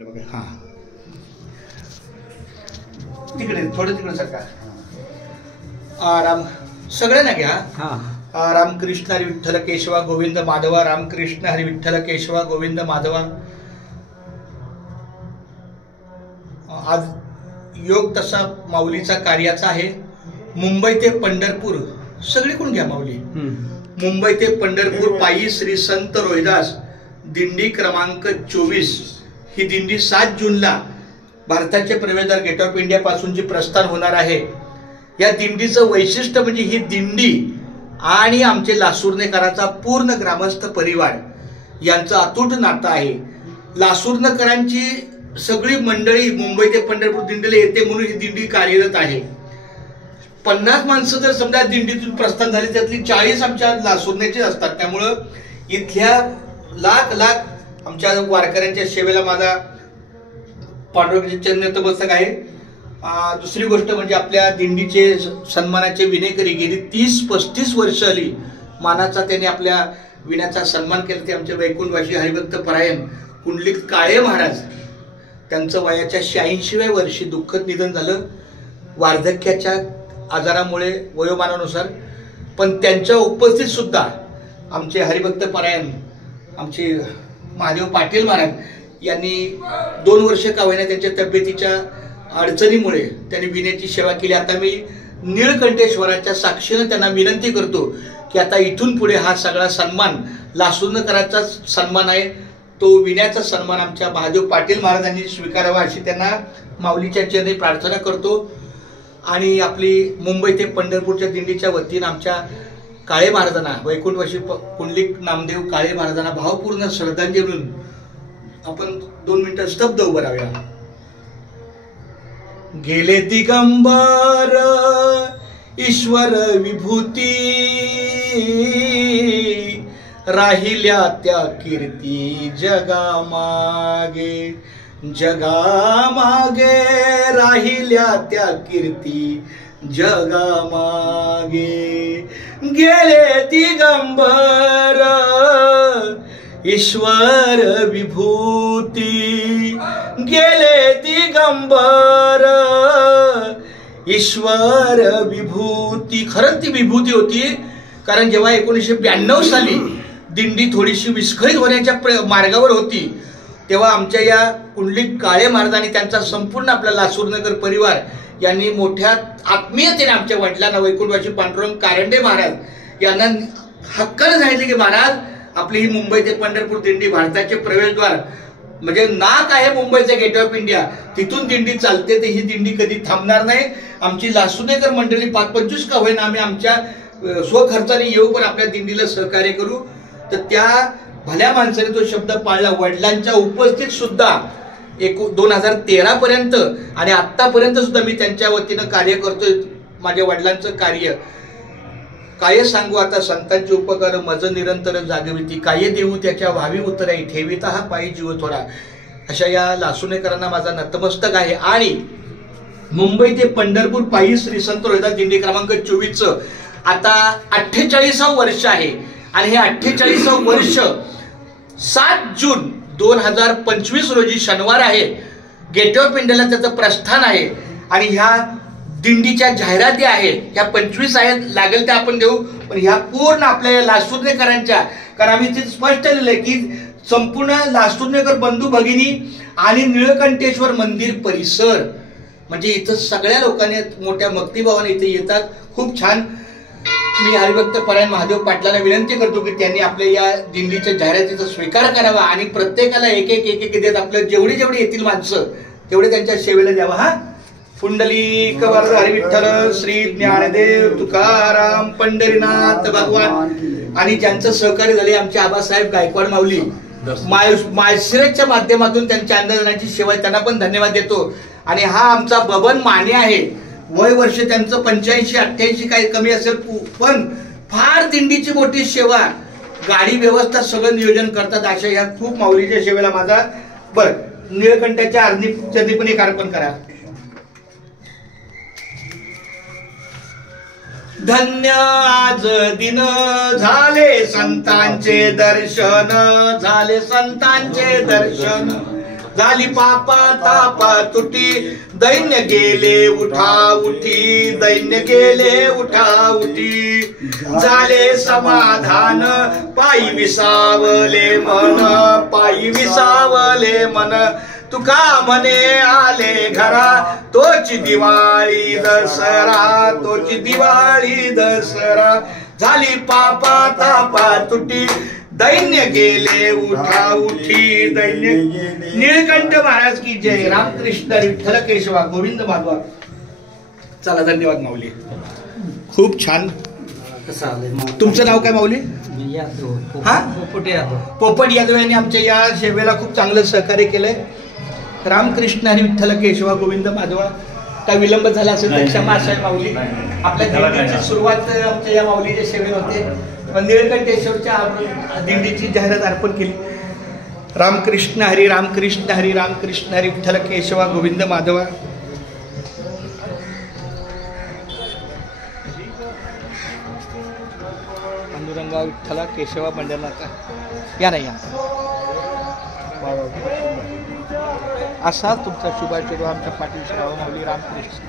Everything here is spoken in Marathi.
हां तिकडे थोडं तिकडे सरकार राम सगळ्यांना घ्या. रामकृष्ण हरी विठ्ठल केशवा गोविंद माधवा. रामकृष्ण हरी विठ्ठल केशवा गोविंद माधवा. आज योग तसा माऊलीचा कार्याचा आहे. मुंबई ते पंढरपूर सगळीकडून घ्या माऊली. मुंबई ते पंढरपूर पायी श्री संत रोहिदास दिंडी क्रमांक 24. ही दिंडी 7 जूनला भारताचे प्रवेशद्वार गेट ऑफ इंडिया पासून जी प्रस्थान होणार आहे. या दिंडीचं वैशिष्ट्य म्हणजे ही दिंडी आणि आमचे लासूरनेकरांचा पूर्ण ग्रामस्थ परिवार यांचं अतूट नातं आहे. लासूरनेकरांची सगळी मंडळी मुंबई ते पंढरपूर दिंडीला येते म्हणून ही दिंडी कार्यरत आहे. 50 माणसं जर समजा दिंडीतून प्रस्थान झाली त्यातली 40 आमच्या लासूरनेचे असतात. त्यामुळं इथल्या लाख आमच्या वारकऱ्यांच्या सेवेला माझा पांडुरंगाचे चरण नतमस्तक आहे. दुसरी गोष्ट म्हणजे आपल्या दिंडीचे सन्मानाचे विनेकरी गेली 30-35 वर्ष आली मानाचा त्यांनी आपल्या विण्याचा सन्मान केला. ते आमचे वैकुंठवासी हरिभक्त परायण कुंडलिक काळे महाराज. त्यांचं वयाच्या 86व्या वर्षी दुःखद निधन झालं वार्धक्याच्या आजारामुळे वयोमानानुसार. पण त्यांच्या उपस्थित सुद्धा आमचे हरिभक्त परायण आमचे महादेव पाटील महाराज यांनी 2 वर्ष का होईना त्यांच्या तब्येतीच्या अडचणीमुळे त्यांनी विण्याची सेवा केली. आता मी नीळकंठेश्वराच्या साक्षीने त्यांना विनंती करतो की आता इथून पुढे हा सगळा सन्मान लासूरनेकरांचा सन्मान आहे. तो विण्याचा सन्मान आमच्या महादेव पाटील महाराजांनी स्वीकारावा अशी त्यांना माऊलीच्या चरणी प्रार्थना करतो. आणि आपली मुंबई ते पंढरपूरच्या दिंडीच्या वतीनं आमच्या काळे महाराजांना वैकुंठवासी कुंडलिक नामदेव काळे महाराजांना भावपूर्ण श्रद्धांजली म्हणून आपण 2 मिनिटं स्तब्ध उभं राहूया. गेले दिगंबर ईश्वर विभूती राहिल्या त्या कीर्ती जगामागे. जगामागे राहिल्या त्या कीर्ती जगामागे. गेले दिगंबर ईश्वर विभूती. गेले दिगंबर ईश्वर विभूती. खरंच ती विभूती होती. कारण जेव्हा 1992 साली दिंडी थोडीशी विस्कळीत होण्याच्या मार्गावर होती तेव्हा आमच्या या कुंडलिक काळे महाराज आणि त्यांचा संपूर्ण आपला लासूरनगर परिवार यांनी मोठ्या आत्मीयतेने आमच्या वडिलांना वैकुंठवासी पांडुरंग कारंडे महाराज यांना हक्काने सांगितले की महाराज आपली ही मुंबई ते पंढरपूर दिंडी भारताचे प्रवेशद्वार म्हणजे नाक आहे मुंबईचं गेट ऑफ इंडिया. तिथून दिंडी चालते. तर ही दिंडी कधी थांबणार नाही. आमची लासूरनेकर मंडळी 5-25 का होईना आम्ही आमच्या स्वखर्चाने येऊ पण आपल्या दिंडीला सहकार्य करू. तर त्या भल्या माणसाने तो शब्द पाळला. वडिलांच्या उपस्थित सुद्धा 2013 पर्यंत आणि आतापर्यंत सुद्धा मी त्यांच्या वतीनं कार्य करतोय. माझ्या वडिलांचं कार्य काय सांगू आता. संतांचे उपकार मज निरंतर जागविती. काय देऊ त्याच्या व्हावी उतराई ठेविता हा पायी जीव थोडा. अशा या लासूरनेकरांना माझा नतमस्तक आहे. आणि मुंबई ते पंढरपूर पायी श्री संत रोहिदास दिंडी क्रमांक 24चं आता 48वं वर्ष आहे. आणि हे 48वं वर्ष 7 जून 2025 रोजी शनिवार आहे. गेट ऑफ इंडियाला त्याचं प्रस्थान आहे. आणि ह्या दिंडीच्या जाहिराती आहेत ह्या 25 आहेत. लागेल त्या आपण देऊ. पण ह्या पूर्ण आपल्या लासूरनेकरांच्या कारण आम्ही ते स्पष्ट लिहिलंय की संपूर्ण लासूरनेकर बंधू भगिनी आणि नीळकंठेश्वर मंदिर परिसर म्हणजे इथं सगळ्या लोकांनी मोठ्या भक्तिभावाने इथे येतात. खूप छान. मी हरिभक्त परायण महादेव पाटलांना विनंती करतो की त्यांनी आपल्या या दिंडीच्या जाहिरातीचा स्वीकार करावा आणि प्रत्येकाला एक देत आपल्या जेवढी येतील माणसं तेवढे त्यांच्या सेवेला द्यावा. हा पुंडलिक वरद हरी विठ्ठल श्री ज्ञानदेव तुकाराम पंढरीनाथ भगवान. आणि ज्यांचं सहकार्य झाले आमचे आबासाहेब गायकवाड माऊली माळशिरसच्या माध्यमातून त्यांच्या अन्नदानाची सेवा त्यांना पण धन्यवाद देतो. आणि हा आमचा बबन माने आहे. वय वर्ष त्यांचं 85-88 काही कमी असेल पण फार दिंडीची मोठी सेवा गाडी व्यवस्था सगळं नियोजन करतात. अशा ह्या खूप माऊलीच्या सेवेला माझा नीळकंठाच्या चरणी पण एक अर्पण करा. धन्य आज दिन झाले संतांचे दर्शन. झाले संतांचे दर्शन. झाली पापा तापा तुटी दैन्य गेले उठा उठी दैन्य गेले उठा उठी झाले समाधान पायी विसावले मन पायी विसावले मन तुका म्हणे आले घरा तोची दिवाळी दसरा तोची दिवाळी दसरा झाली पापा तापा तुटी दैन्य गेले उठा उठी दैन्य निळकंठ महाराज की जय रामकृष्ण विठ्ठल केशवा गोविंद माधवा. चला धन्यवाद माऊली. खूप छान. तुमचं नाव काय माऊली? हा पोपट यादव यांनी आमच्या या सेवेला खूप चांगलं सहकार्य केलंय. रामकृष्ण हरी विठ्ठल केशवा गोविंद माधवा. काय विलंब झाला असेल तर क्षमा असावी माऊली. आपल्या दिंडीची सुरुवात आमच्या या माऊलीच्या सेवेत होते. निळकंठेश्वरच्या दिंडीची जाहिरात अर्पण केली. रामकृष्ण हरी रामकृष्ण हरी रामकृष्ण हरी विठ्ठल केशवा गोविंद माधवा. पांडुरंगा विठ्ठला केशवा मंडळाचा या नाही या असा तुमचा शुभाशुभ आमच्या पाठीशी राहावा माऊली. रामकृष्ण.